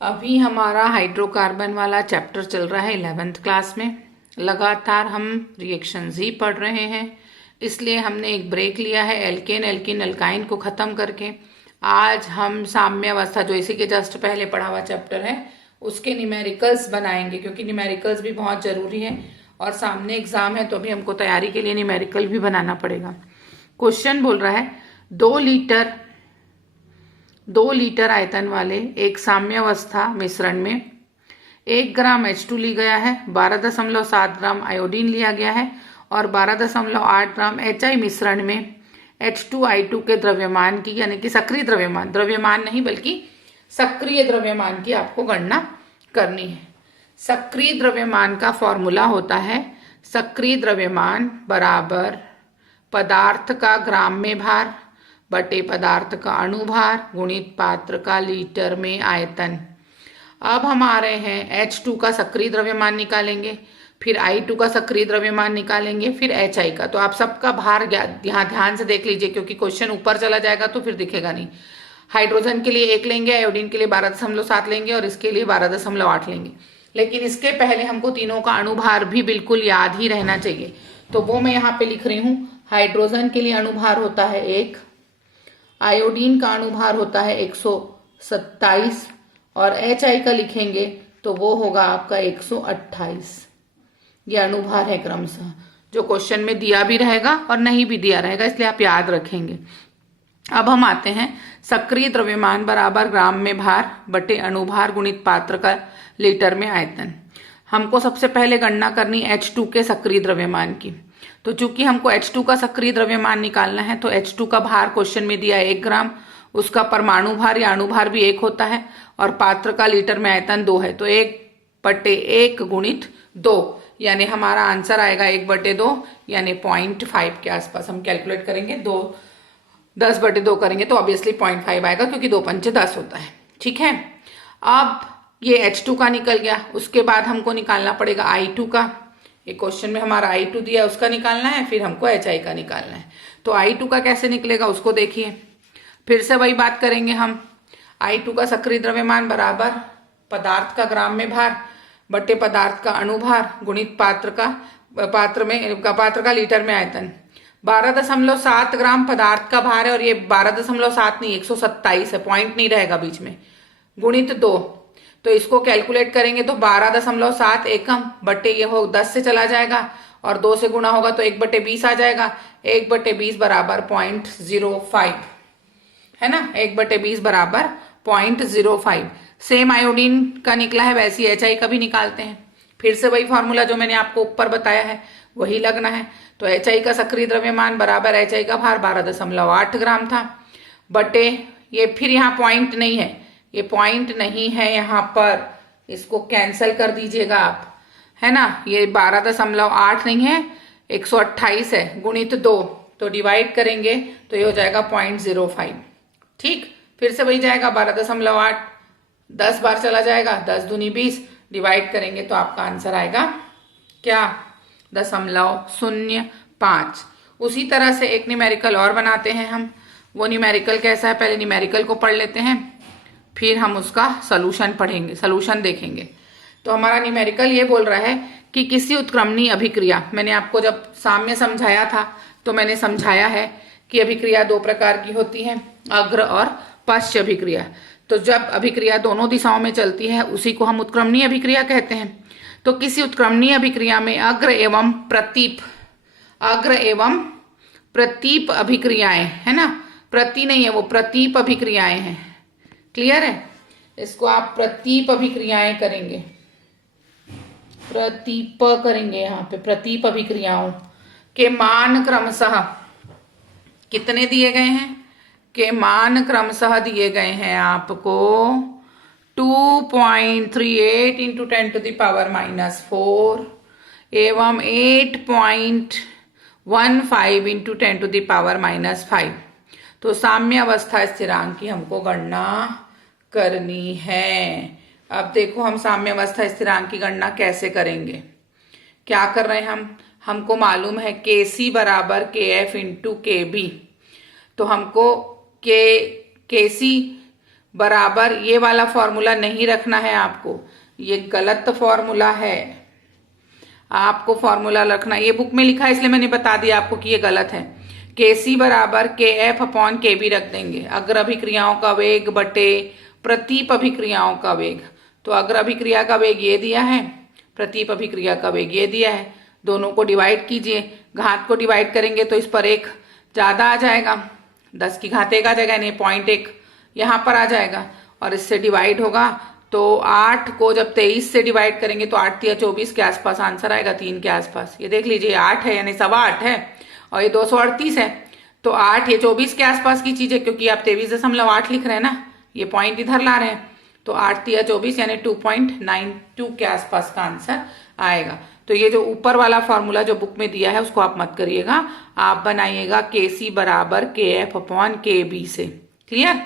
अभी हमारा हाइड्रोकार्बन वाला चैप्टर चल रहा है 11th क्लास में। लगातार हम रिएक्शंस ही पढ़ रहे हैं, इसलिए हमने एक ब्रेक लिया है एल्केन एल्किन अल्काइन को ख़त्म करके। आज हम साम्य अवस्था, जो इसी के जस्ट पहले पढ़ा हुआ चैप्टर है, उसके न्यूमेरिकल्स बनाएंगे, क्योंकि न्यूमेरिकल्स भी बहुत ज़रूरी है और सामने एग्ज़ाम है तो अभी हमको तैयारी के लिए न्यूमेरिकल भी बनाना पड़ेगा। क्वेश्चन बोल रहा है 2 लीटर आयतन वाले एक साम्यावस्था मिश्रण में 1 ग्राम H2 ली गया है, 12.7 ग्राम आयोडीन लिया गया है और 12.8 ग्राम HI मिश्रण में H2I2 के द्रव्यमान की, यानी कि सक्रिय द्रव्यमान नहीं बल्कि सक्रिय द्रव्यमान की आपको गणना करनी है। सक्रिय द्रव्यमान का फॉर्मूला होता है सक्रिय द्रव्यमान बराबर पदार्थ का ग्राम में भार बटे पदार्थ का अणुभार गुणित पात्र का लीटर में आयतन। अब हम आ रहे हैं H2 का सक्रिय द्रव्यमान निकालेंगे, फिर I2 का सक्रिय द्रव्यमान निकालेंगे, फिर HI का। तो आप सबका भार यहाँ ध्यान से देख लीजिए, क्योंकि क्वेश्चन ऊपर चला जाएगा तो फिर दिखेगा नहीं। हाइड्रोजन के लिए 1 लेंगे, आयोडीन के लिए 12.7 लेंगे और इसके लिए 12.8 लेंगे। लेकिन इसके पहले हमको तीनों का अणुभार भी बिल्कुल याद ही रहना चाहिए, तो वो मैं यहाँ पे लिख रही हूँ। हाइड्रोजन के लिए अणुभार होता है 1, आयोडीन का अणुभार होता है 127 और HI का लिखेंगे तो वो होगा आपका 128। ये अणुभार है क्रमशः, जो क्वेश्चन में दिया भी रहेगा और नहीं भी दिया रहेगा, इसलिए आप याद रखेंगे। अब हम आते हैं सक्रिय द्रव्यमान बराबर ग्राम में भार बटे अणुभार गुणित पात्र का लीटर में आयतन। हमको सबसे पहले गणना करनी H2 के सक्रिय द्रव्यमान की। तो चूंकि हमको H2 का सक्रिय द्रव्यमान निकालना है तो H2 का भार क्वेश्चन में दिया है 1 ग्राम, उसका परमाणु भार या अणुभार भी 1 होता है और पात्र का लीटर में आयतन 2 है, तो 1/1 गुणित 2, यानी हमारा आंसर आएगा 1/2 यानी 0.5 के आसपास। हम कैलकुलेट करेंगे 10/2 करेंगे तो ऑब्वियसली 0.5 आएगा, क्योंकि 2 पंचे 10 होता है। ठीक है, अब ये H2 का निकल गया। उसके बाद हमको निकालना पड़ेगा I2 का। एक क्वेश्चन में हमारा I2 दिया, उसका निकालना है, फिर हमको HI का निकालना है। तो I2 का कैसे निकलेगा उसको देखिए। फिर से वही बात करेंगे हम। I2 का सक्रिय द्रव्यमान बराबर पदार्थ का ग्राम में भार बटे पदार्थ का अणुभार गुणित पात्र का लीटर में आयतन। 12.7 ग्राम पदार्थ का भार है और ये 12.7 नहीं 127 है, पॉइंट नहीं रहेगा बीच में, गुणित 2। तो इसको कैलकुलेट करेंगे तो 12.7 एकम बटे ये हो 10 से चला जाएगा और 2 से गुणा होगा तो 1/20 आ जाएगा। 1/20 बराबर 0.05 है ना, 1/20 बराबर 0.05। सेम आयोडीन का निकला है, वैसी HI का भी निकालते हैं। फिर से वही फॉर्मूला जो मैंने आपको ऊपर बताया है वही लगना है। तो HI का सक्रिय द्रव्यमान बराबर HI का भार 12.8 ग्राम था बटे ये, फिर यहाँ पॉइंट नहीं है, ये पॉइंट नहीं है यहाँ पर, इसको कैंसिल कर दीजिएगा आप, है ना। ये 12.8 नहीं है 128 है, गुणित 2, तो डिवाइड करेंगे तो ये हो जाएगा 0.05। ठीक, फिर से वही जाएगा 12.8, 10 बार चला जाएगा, 10 दूनी 20, डिवाइड करेंगे तो आपका आंसर आएगा क्या 0.05। उसी तरह से एक न्यूमेरिकल और बनाते हैं हम। वो न्यूमेरिकल कैसा है, पहले न्यूमेरिकल को पढ़ लेते हैं, फिर हम उसका सॉल्यूशन पढ़ेंगे, सॉल्यूशन देखेंगे। तो हमारा न्यूमेरिकल ये बोल रहा है कि किसी उत्क्रमणीय अभिक्रिया, मैंने आपको जब साम्य समझाया था तो मैंने समझाया है कि अभिक्रिया 2 प्रकार की होती है, अग्र और पश्च अभिक्रिया। तो जब अभिक्रिया दोनों दिशाओं में चलती है उसी को हम उत्क्रमणीय अभिक्रिया कहते हैं। तो किसी उत्क्रमणीय अभिक्रिया में अग्र एवं प्रतीप अभिक्रियाएं, है ना, प्रति नहीं है वो, प्रतीप अभिक्रियाएं हैं। क्लियर है, इसको आप प्रतीप अभिक्रियाएं करेंगे, प्रतीप करेंगे यहाँ पे। प्रतीप अभिक्रियाओं के मान क्रमशः कितने दिए गए हैं, के मान क्रमशः दिए गए हैं आपको 2.38 × 10⁻⁴ एवं 8.15 × 10⁻⁵। तो साम्य अवस्था स्थिरांक की हमको गणना करनी है। अब देखो हम साम्य अवस्था स्थिरांक की गणना कैसे करेंगे। क्या कर रहे हैं हमको मालूम है Kc बराबर Kf × Kb। तो हमको Kc बराबर ये वाला फॉर्मूला नहीं रखना है आपको, ये गलत फॉर्मूला है। आपको फॉर्मूला रखना, ये बुक में लिखा है इसलिए मैंने बता दिया आपको कि ये गलत है। के सी बराबर के एफ अपॉन के बी रख देंगे, अग्र अभिक्रियाओं का वेग बटे प्रतीप अभिक्रियाओं का वेग। तो अग्र अभिक्रिया का वेग ये दिया है, प्रतीप अभिक्रिया का वेग ये दिया है, दोनों को डिवाइड कीजिए, घात को डिवाइड करेंगे तो इस पर एक ज्यादा आ जाएगा, 10 की घात 1 आ जाएगा, यानी 0.1 यहाँ पर आ जाएगा और इससे डिवाइड होगा। तो 8 को जब 23 से डिवाइड करेंगे तो 8 या 24 के आसपास आंसर आएगा, 3 के आसपास। ये देख लीजिए 8 है यानी 8.25 है और ये 238 है, तो 8 ये 24 के आसपास की चीज है, क्योंकि आप 23.8 लिख रहे हैं ना, ये पॉइंट इधर ला रहे हैं, तो 8 या 24 यानी 2.92 के आसपास का आंसर आएगा। तो ये जो ऊपर वाला फॉर्मूला जो बुक में दिया है उसको आप मत करिएगा, आप बनाइएगा के सी बराबर के एफ अपॉन के बी से। क्लियर?